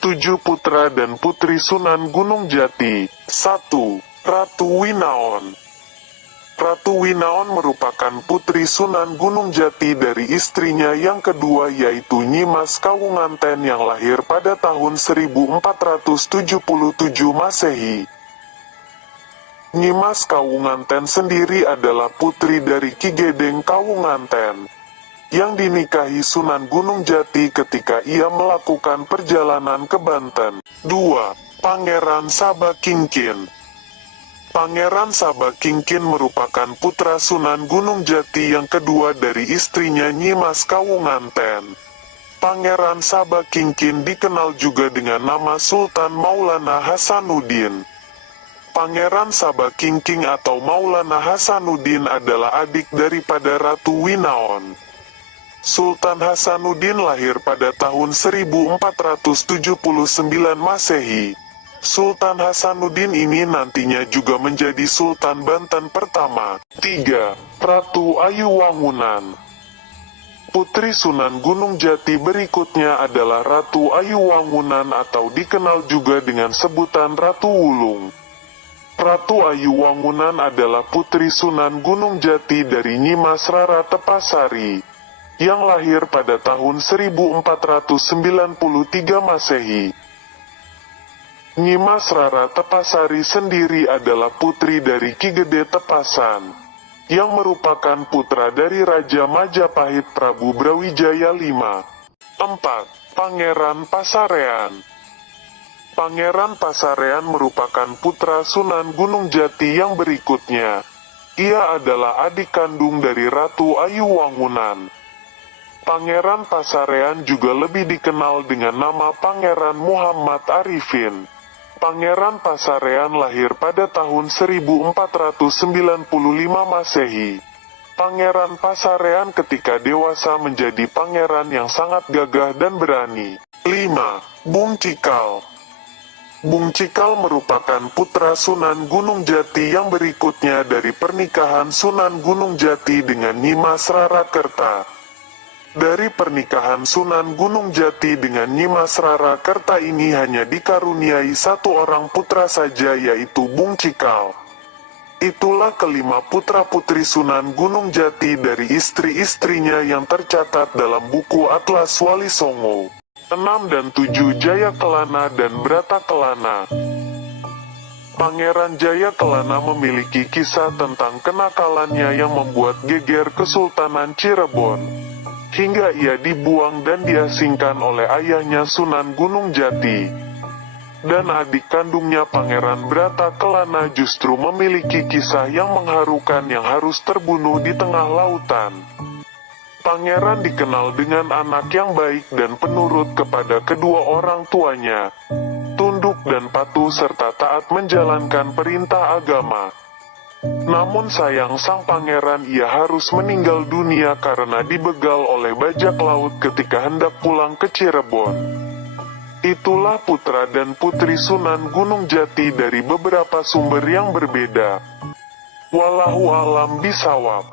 7 putra dan putri Sunan Gunung Jati. 1. Ratu Winaon. Ratu Winaon merupakan putri Sunan Gunung Jati dari istrinya yang kedua yaitu Nyimas Kawunganten yang lahir pada tahun 1477 Masehi. Nyimas Kawunganten sendiri adalah putri dari Ki Gedeng Kawunganten, yang dinikahi Sunan Gunung Jati ketika ia melakukan perjalanan ke Banten. 2. Pangeran Sabakingkin. Pangeran Sabakingkin merupakan putra Sunan Gunung Jati yang kedua dari istrinya Nyimas Kawunganten. Pangeran Sabakingkin dikenal juga dengan nama Sultan Maulana Hasanuddin. Pangeran Sabakingking atau Maulana Hasanuddin adalah adik daripada Ratu Winaon. Sultan Hasanuddin lahir pada tahun 1479 Masehi. Sultan Hasanuddin ini nantinya juga menjadi Sultan Banten pertama. 3. Ratu Ayu Wangunan. Putri Sunan Gunung Jati berikutnya adalah Ratu Ayu Wangunan atau dikenal juga dengan sebutan Ratu Wulung. Ratu Ayu Wangunan adalah putri Sunan Gunung Jati dari Nyimas Rara Tepasari, yang lahir pada tahun 1493 Masehi. Nyimas Rara Tepasari sendiri adalah putri dari Ki Gede Tepasan, yang merupakan putra dari Raja Majapahit Prabu Brawijaya V. 4. Pangeran Pasarean. Pangeran Pasarean merupakan putra Sunan Gunung Jati yang berikutnya. Ia adalah adik kandung dari Ratu Ayu Wangunan. Pangeran Pasarean juga lebih dikenal dengan nama Pangeran Muhammad Arifin. Pangeran Pasarean lahir pada tahun 1495 Masehi. Pangeran Pasarean ketika dewasa menjadi pangeran yang sangat gagah dan berani. 5. Bung Cikal. Bung Cikal merupakan putra Sunan Gunung Jati yang berikutnya dari pernikahan Sunan Gunung Jati dengan Nyimas Rarakerta. Dari pernikahan Sunan Gunung Jati dengan Nyimas Rarakerta ini hanya dikaruniai satu orang putra saja yaitu Bung Cikal. Itulah kelima putra-putri Sunan Gunung Jati dari istri-istrinya yang tercatat dalam buku Atlas Wali Songo. 6 dan 7 Jaya Kelana dan Brata Kelana. Pangeran Jaya Kelana memiliki kisah tentang kenakalannya yang membuat geger Kesultanan Cirebon, hingga ia dibuang dan diasingkan oleh ayahnya Sunan Gunung Jati. Dan adik kandungnya Pangeran Brata Kelana justru memiliki kisah yang mengharukan yang harus terbunuh di tengah lautan. Pangeran dikenal dengan anak yang baik dan penurut kepada kedua orang tuanya, tunduk dan patuh serta taat menjalankan perintah agama. Namun sayang sang pangeran ia harus meninggal dunia karena dibegal oleh bajak laut ketika hendak pulang ke Cirebon. Itulah putra dan putri Sunan Gunung Jati dari beberapa sumber yang berbeda. Wallahu a'lam bishawab.